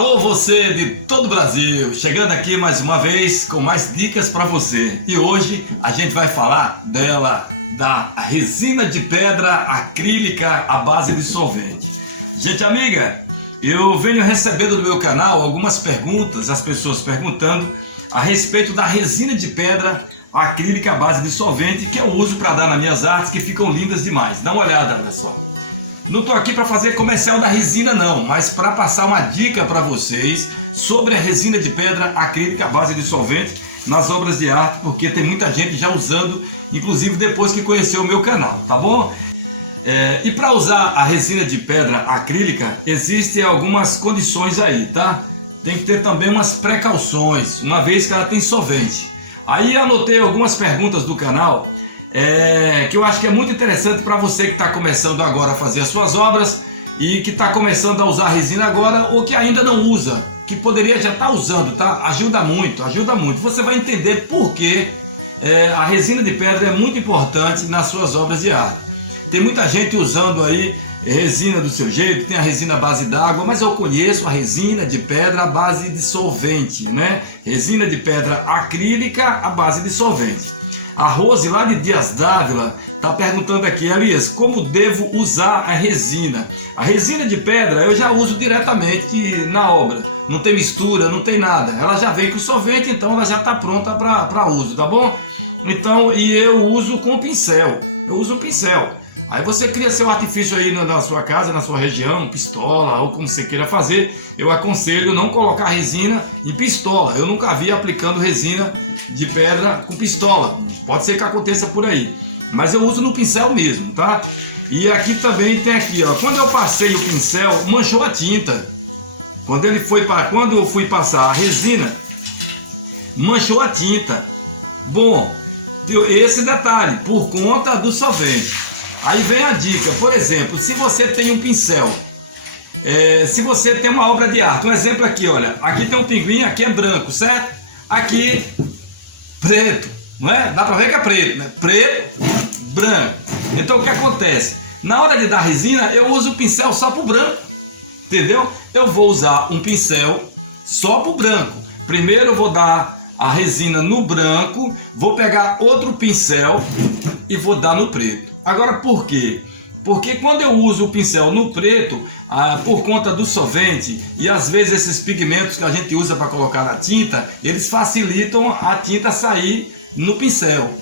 Alô você de todo o Brasil, chegando aqui mais uma vez com mais dicas para você. E hoje a gente vai falar da resina de pedra acrílica à base de solvente. Gente amiga, eu venho recebendo no meu canal algumas perguntas, as pessoas perguntando a respeito da resina de pedra acrílica à base de solvente que eu uso para dar nas minhas artes, que ficam lindas demais. Dá uma olhada, olha só. Não estou aqui para fazer comercial da resina não, mas para passar uma dica para vocês sobre a resina de pedra acrílica à base de solvente nas obras de arte, porque tem muita gente já usando, inclusive depois que conheceu o meu canal, tá bom? E para usar a resina de pedra acrílica, existem algumas condições aí, tá? Tem que ter também umas precauções, uma vez que ela tem solvente. Aí anotei algumas perguntas do canal, que eu acho que é muito interessante para você que está começando agora a fazer as suas obras e que está começando a usar resina agora ou que ainda não usa, que poderia já estar usando, tá? Ajuda muito, ajuda muito. Você vai entender por que a resina de pedra é muito importante nas suas obras de arte. Tem muita gente usando aí resina do seu jeito, tem a resina à base d'água, mas eu conheço a resina de pedra à base de solvente, né? Resina de pedra acrílica à base de solvente. A Rose lá de Dias d'Ávila está perguntando aqui, Elias, como devo usar a resina? A resina de pedra eu já uso diretamente na obra, não tem mistura, não tem nada, ela já vem com solvente, então ela já está pronta para uso, tá bom? Então, e eu uso com pincel, eu uso um pincel. Aí você cria seu artifício aí na sua casa, na sua região, pistola ou como você queira fazer. Eu aconselho não colocar resina em pistola. Eu nunca vi aplicando resina de pedra com pistola. Pode ser que aconteça por aí. Mas eu uso no pincel mesmo, tá? E aqui também tem aqui, ó. Quando eu passei o pincel, manchou a tinta. Quando eu fui passar a resina, manchou a tinta. Bom, esse detalhe, por conta do solvente. Aí vem a dica, por exemplo, se você tem um pincel, se você tem uma obra de arte, um exemplo aqui, olha, aqui tem um pinguim, aqui é branco, certo? Aqui, preto, não é? Dá pra ver que é preto, né? Preto, branco. Então o que acontece? Na hora de dar resina, eu uso o pincel só pro branco, entendeu? Eu vou usar um pincel só pro branco. Primeiro eu vou dar a resina no branco, vou pegar outro pincel e vou dar no preto. Agora por quê? Porque quando eu uso o pincel no preto, por conta do solvente e às vezes esses pigmentos que a gente usa para colocar na tinta, eles facilitam a tinta sair no pincel.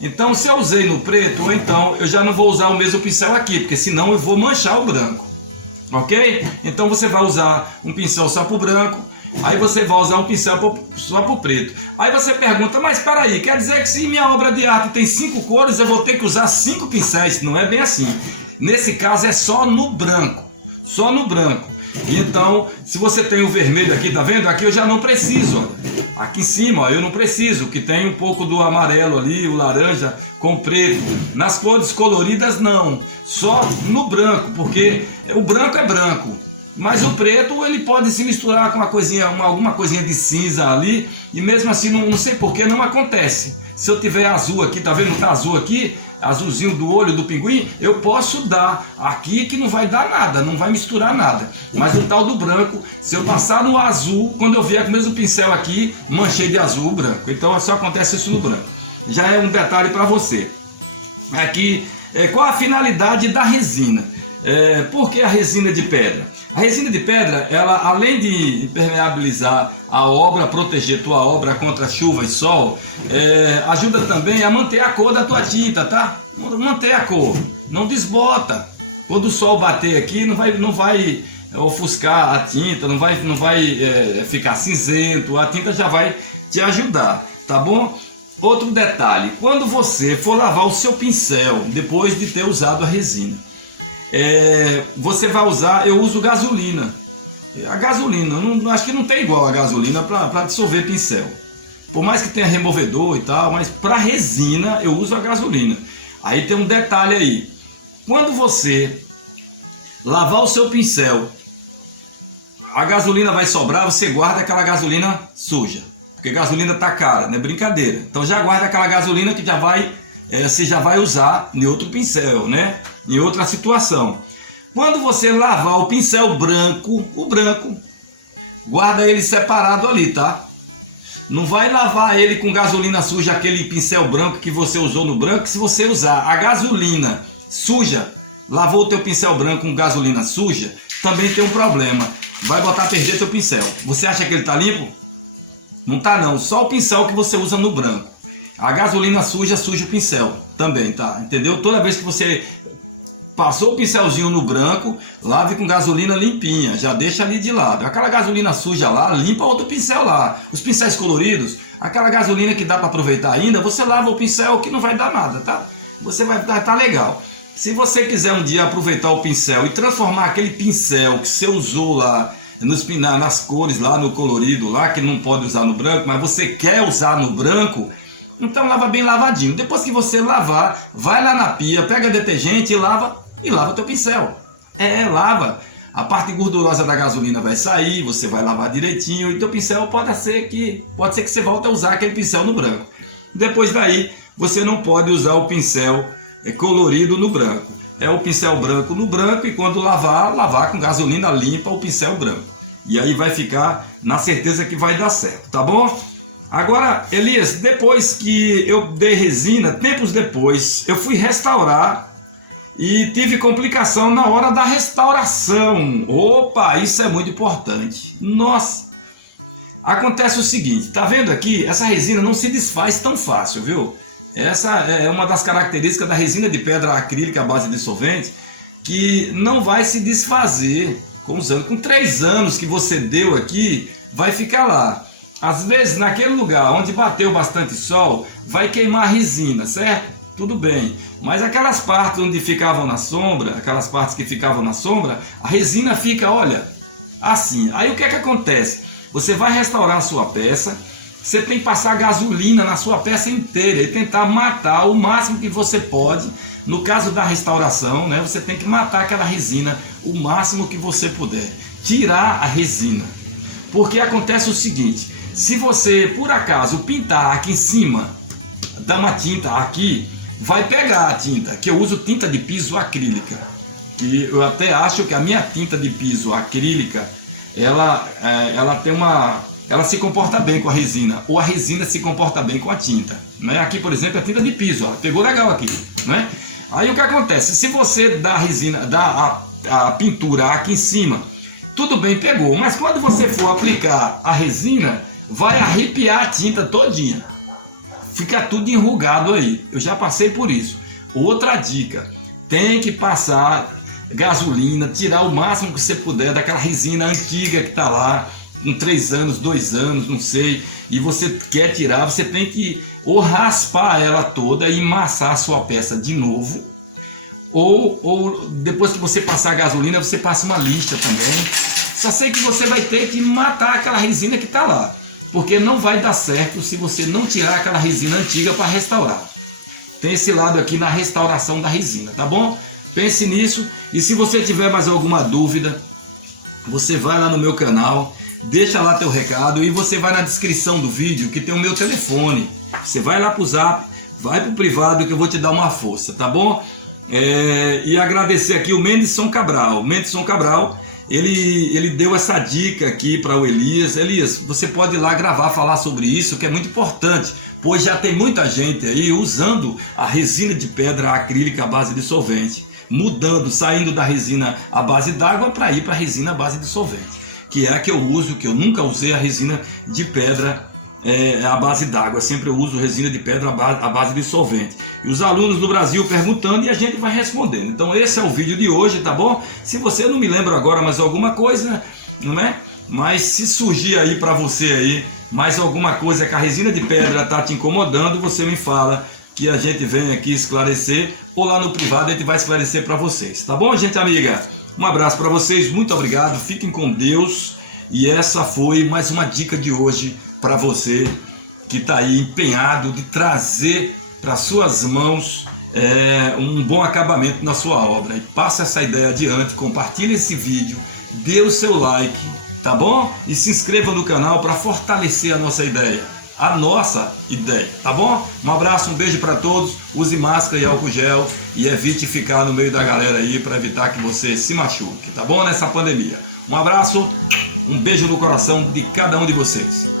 Então se eu usei no preto, então eu já não vou usar o mesmo pincel aqui, porque senão eu vou manchar o branco. Ok? Então você vai usar um pincel só para o branco. Aí você vai usar um pincel só para o preto. Aí você pergunta, mas para aí, quer dizer que se minha obra de arte tem 5 cores, eu vou ter que usar 5 pincéis? Não é bem assim. Nesse caso é só no branco. Só no branco. Então, se você tem o vermelho aqui, tá vendo? Aqui eu já não preciso. Aqui em cima, ó, eu não preciso, que tem um pouco do amarelo ali, o laranja com o preto. Nas cores coloridas não. Só no branco, porque o branco é branco. Mas o preto ele pode se misturar com alguma coisinha de cinza ali, e mesmo assim não sei por que não acontece. Se eu tiver azul aqui, tá vendo? Tá azul aqui, azulzinho do olho do pinguim, eu posso dar aqui que não vai dar nada, não vai misturar nada. Mas o tal do branco, se eu passar no azul, quando eu vier com o mesmo pincel aqui, manchei de azul o branco. Então só acontece isso no branco. Já é um detalhe para você. Aqui, qual a finalidade da resina? Por que a resina de pedra? A resina de pedra, ela além de impermeabilizar a obra, proteger tua obra contra chuva e sol, ajuda também a manter a cor da tua tinta, tá? Manter a cor, não desbota. Quando o sol bater aqui, não vai ofuscar a tinta, não vai ficar cinzento, a tinta já vai te ajudar, tá bom? Outro detalhe, quando você for lavar o seu pincel, depois de ter usado a resina, você vai usar, eu uso gasolina. A gasolina, acho que não tem igual a gasolina para dissolver pincel. Por mais que tenha removedor e tal, mas para resina eu uso a gasolina. Aí tem um detalhe aí. Quando você lavar o seu pincel, a gasolina vai sobrar, você guarda aquela gasolina suja. Porque gasolina tá cara, não é brincadeira. Então já guarda aquela gasolina que você já vai usar em outro pincel, né? Em outra situação. Quando você lavar o pincel branco, guarda ele separado ali, tá? Não vai lavar ele com gasolina suja, aquele pincel branco que você usou no branco. Se você usar a gasolina suja, lavou o teu pincel branco com gasolina suja, também tem um problema. Vai botar a perder teu pincel. Você acha que ele tá limpo? Não tá não, só o pincel que você usa no branco. A gasolina suja o pincel também, tá? Entendeu? Toda vez que você passou o pincelzinho no branco, lave com gasolina limpinha, já deixa ali de lado. Aquela gasolina suja lá, limpa outro pincel lá. Os pincéis coloridos, aquela gasolina que dá para aproveitar ainda, você lava o pincel que não vai dar nada, tá? Você vai tá legal. Se você quiser um dia aproveitar o pincel e transformar aquele pincel que você usou lá nas cores, lá no colorido, lá que não pode usar no branco, mas você quer usar no branco, então lava bem lavadinho. Depois que você lavar, vai lá na pia, pega detergente e lava teu pincel. Lava. A parte gordurosa da gasolina vai sair, você vai lavar direitinho e teu pincel pode ser que você volte a usar aquele pincel no branco. Depois daí, você não pode usar o pincel colorido no branco. É o pincel branco no branco e quando lavar com gasolina limpa o pincel branco. E aí vai ficar na certeza que vai dar certo, tá bom? Agora, Elias, depois que eu dei resina, tempos depois, eu fui restaurar e tive complicação na hora da restauração. Opa, isso é muito importante. Nossa! Acontece o seguinte, tá vendo aqui? Essa resina não se desfaz tão fácil, viu? Essa é uma das características da resina de pedra acrílica à base de solvente, que não vai se desfazer com os anos. Com 3 anos que você deu aqui, vai ficar lá. Às vezes, naquele lugar onde bateu bastante sol, vai queimar a resina, certo? Tudo bem. Mas aquelas partes onde ficavam na sombra, aquelas partes que ficavam na sombra, a resina fica, olha, assim. Aí o que é que acontece? Você vai restaurar a sua peça, você tem que passar gasolina na sua peça inteira e tentar matar o máximo que você pode. No caso da restauração, né, você tem que matar aquela resina o máximo que você puder. Tirar a resina. Porque acontece o seguinte, se você por acaso pintar aqui em cima, dar uma tinta aqui, vai pegar a tinta, que eu uso tinta de piso acrílica. Que eu até acho que a minha tinta de piso acrílica, ela tem ela se comporta bem com a resina, ou a resina se comporta bem com a tinta, né? Aqui, por exemplo, é a tinta de piso, ó, pegou legal aqui, né? Aí o que acontece? Se você dá a resina, dá a pintura aqui em cima, tudo bem, pegou, mas quando você for aplicar a resina, vai arrepiar a tinta todinha, fica tudo enrugado aí. Eu já passei por isso. Outra dica, tem que passar gasolina, tirar o máximo que você puder daquela resina antiga que está lá, com 3 anos, 2 anos, não sei, e você quer tirar, você tem que ou raspar ela toda e amassar a sua peça de novo, ou depois que você passar a gasolina, você passa uma lixa também. Só sei que você vai ter que matar aquela resina que está lá, porque não vai dar certo se você não tirar aquela resina antiga para restaurar. Tem esse lado aqui na restauração da resina, tá bom? Pense nisso, e se você tiver mais alguma dúvida, você vai lá no meu canal, deixa lá teu recado e você vai na descrição do vídeo que tem o meu telefone. Você vai lá pro Zap, vai pro privado que eu vou te dar uma força, tá bom? E agradecer aqui o Mendisson Cabral. O Mendisson Cabral, ele deu essa dica aqui para o Elias. Elias, você pode ir lá gravar, falar sobre isso, que é muito importante, pois já tem muita gente aí usando a resina de pedra acrílica à base de solvente, mudando, saindo da resina à base d'água para ir para a resina à base de solvente, que é a que eu uso, que eu nunca usei a resina de pedra à base d'água, sempre eu uso resina de pedra à base de solvente. E os alunos do Brasil perguntando e a gente vai respondendo. Então esse é o vídeo de hoje, tá bom? Se você não me lembra agora mais alguma coisa, não é? Mas se surgir aí para você aí mais alguma coisa que a resina de pedra está te incomodando, você me fala que a gente vem aqui esclarecer, ou lá no privado a gente vai esclarecer para vocês, tá bom, gente amiga? Um abraço para vocês, muito obrigado, fiquem com Deus. E essa foi mais uma dica de hoje para você que está aí empenhado de trazer para suas mãos um bom acabamento na sua obra. E passa essa ideia adiante, compartilhe esse vídeo, dê o seu like, tá bom? E se inscreva no canal para fortalecer a nossa ideia, tá bom? Um abraço, um beijo para todos, use máscara e álcool gel e evite ficar no meio da galera aí para evitar que você se machuque, tá bom? Nessa pandemia. Um abraço. Um beijo no coração de cada um de vocês.